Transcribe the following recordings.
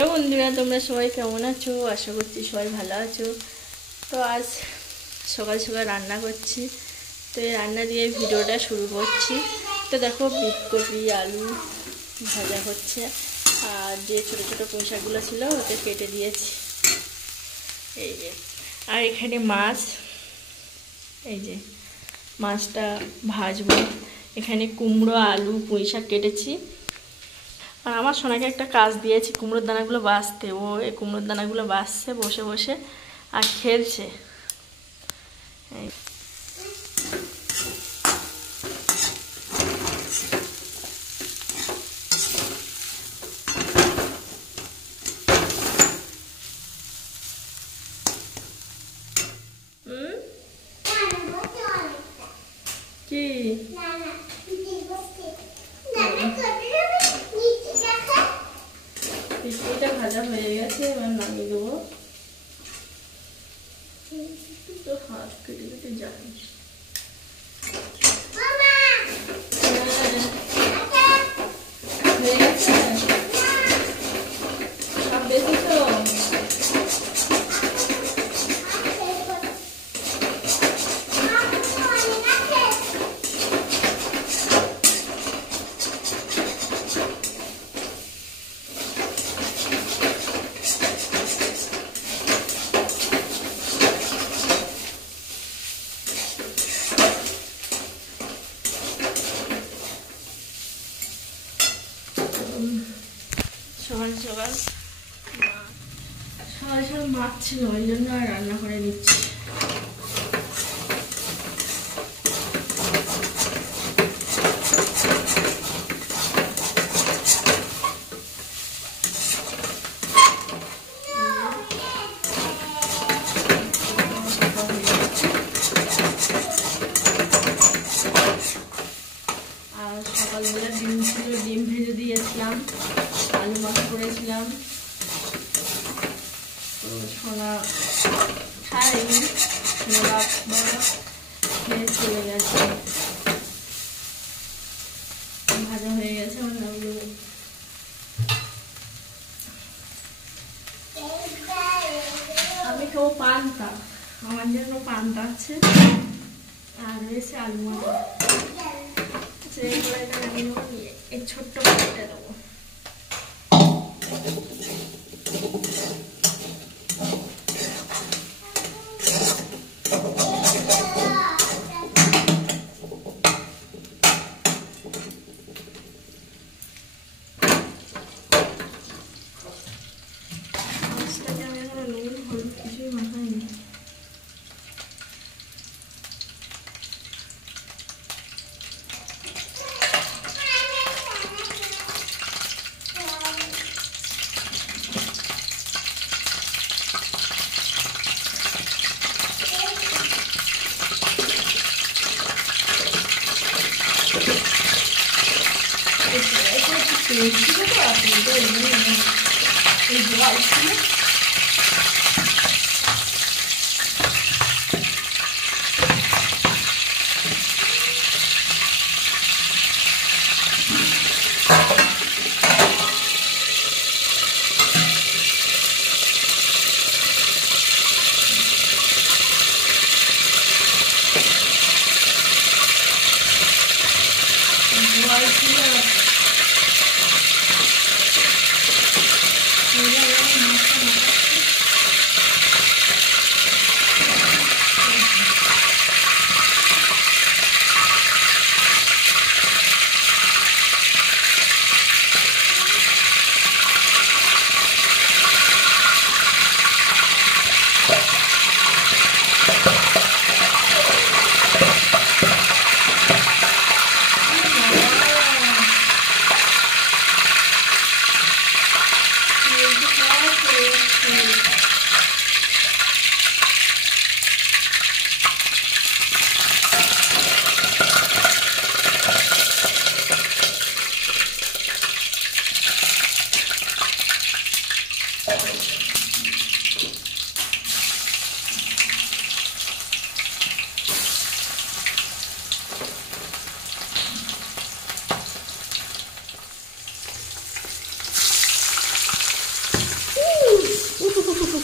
বন্ধুরা, তোমরা সবাই কেমন আছো? আশা করছি সবাই ভালো আছো। তো আজ সকাল সকাল রান্না করছি, তো এই রান্না দিয়ে ভিডিওটা শুরু করছি। তো দেখো, ফুলকপি আলু ভাজা হচ্ছে, আর যে ছোটো ছোটো পুঁই শাকগুলো ছিল ওতে কেটে দিয়েছি। এই যে, আর এখানে মাছ, এই যে মাছটা ভাজবো। এখানে কুমড়ো আলু পুঁই শাক কেটেছি। আর আমার সোনাকে একটা কাজ দিয়েছি, কুমড়োর দানাগুলো বাছতে। ও এই কুমড়োর দানাগুলো বাছছে বসে বসে আর খেলছে। কি পিঠেটা ভাজা হয়ে গেছে, এবার নামিয়ে দেবো। তো হাত কেটে কেটে যাই। হয়ে গেছে সব, বেশি তো সকাল সকাল মাছ ছিল, ওই জন্য আর রান্না করে নিচ্ছি। আর সকালবেলা ডিম ছিল, ডিম ভেজে দিয়েছিলাম, আলু মাছ করেছিলাম। তো সোনা খাইনি, খেয়ে চলে গেছে। ভাজা হয়ে গেছে, আমার নামিয়ে দেবো। আমি খাবো পান্তা, আমার জন্য পান্তা আছে, আর রয়েছে আলু মাছ। এই কড়াইটা নামিয়ে নেবো, নিয়ে এই ছোট্ট কড়াইটা দেবো। মাছটাকে আমি এখন নুন হলুদ কিছুই মাখাইনি।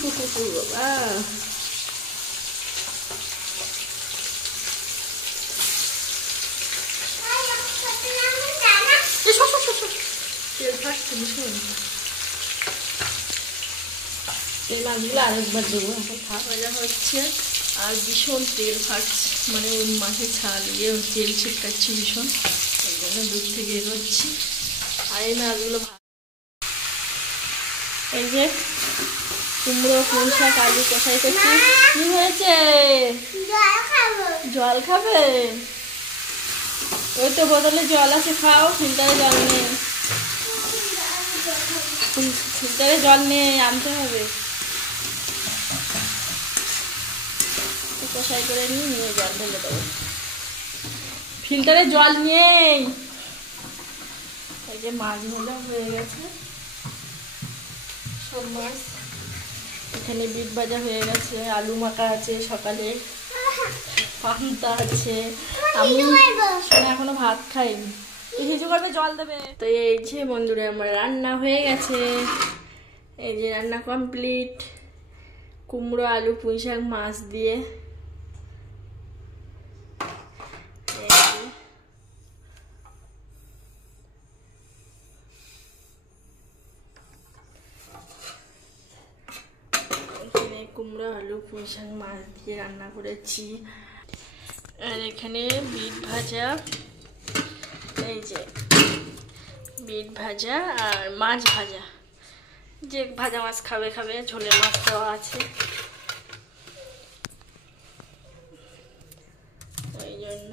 বাবা তেল ফাটছে ভীষণ। এই মাছগুলো আরেকবার দেবো, এখন ভাজা হচ্ছে আর ভীষণ তেল ফাটছে, মানে ওই মাছের ছাল দিয়ে তেল ছিটকাচ্ছি ভীষণ, ওই জন্য দূর থেকে এগোচ্ছি। আর এই মাছগুলো এই যে কুমড়ো পুঁই শাক আলু কষাই করছি। কি হয়েছে? জল খাবে? ওই তো বোতলে জল আছে, খাও। ফিল্টারে জল নেই, ফিল্টারে জল নেই, আনতে হবে। কষাই করে নিয়ে জল ঢেলে দেবো। ফিল্টারে জল নেই। এই যে মাছ ভাজা হয়ে গেছে, সব মাছ। এখানে বিট ভাজা হয়ে গেছে, আলু মাখা আছে, সকালে পান্তা আছে। আমি এখনো ভাত খাইনি, হিজু করবে জল দেবে। তো এই যে বন্ধুরা আমার রান্না হয়ে গেছে, এই যে রান্না কমপ্লিট। কুমড়ো আলু পুঁই শাক মাছ দিয়ে। কুমড়ো আলু পুঁই শাক মাছ দিয়ে রান্না করেছি। আর এখানে বিট ভাজা, এই যে বিট ভাজা আর মাছ ভাজা, যে ভাজা মাছ খাবে খাবে, ঝোলের মাছ দেওয়া আছে। এই জন্য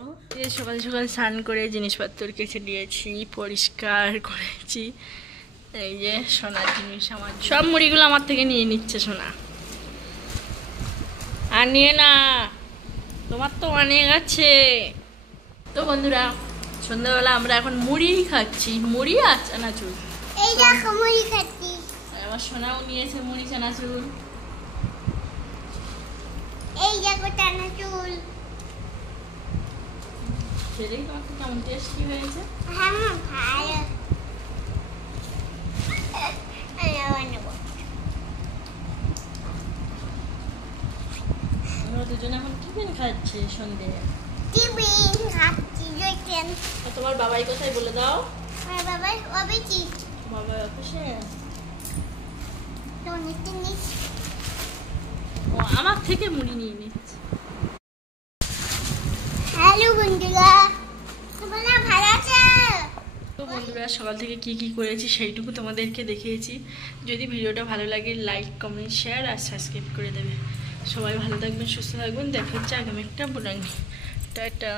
সকাল সকাল স্নান করে জিনিসপত্র কেচে দিয়েছি, পরিষ্কার করেছি। এই যে সোনার জিনিস, আমার সব মুড়িগুলো আমার থেকে নিয়ে নিচ্ছে সোনা। আর নিয়ে না, তোমার তো অনেক আছে। তো বন্ধুরা সন্ধ্যাবেলা আমরা এখন মুড়ি খাচ্ছি, মুড়ি আর চানাচুর। এই দেখো মুড়ি খাচ্ছি। আমার সোনাও নিয়েছে মুড়ি চানাচুর। এই দেখো চানাচুর। সেটাই তোমার তো কেমন টেস্টি হয়েছে। হ্যাঁ ভালো। আমরা দুজনে এখন টিফিন খাচ্ছি সন্ধ্যে। টিফিন খাচ্ছি দেখেন। তোমার বাবাই কোথায় বলে দাও? আমার বাবা অফিসে। বাবা অফিসে? ও আমার থেকে মুড়ি নিয়ে নিচ্ছে। হ্যালো বন্ধুরা, তোমরা ভালো আছো? তো বন্ধুরা সকাল থেকে কি কি করেছি সেইটুকু তোমাদেরকে দেখিয়েছি। যদি ভিডিওটা ভালো লাগে লাইক কমেন্ট শেয়ার আর সাবস্ক্রাইব করে দেবে। সবাই ভালো থাকবেন, সুস্থ থাকবেন। দেখা হচ্ছে আগামী একটা ব্লগে। টাটা।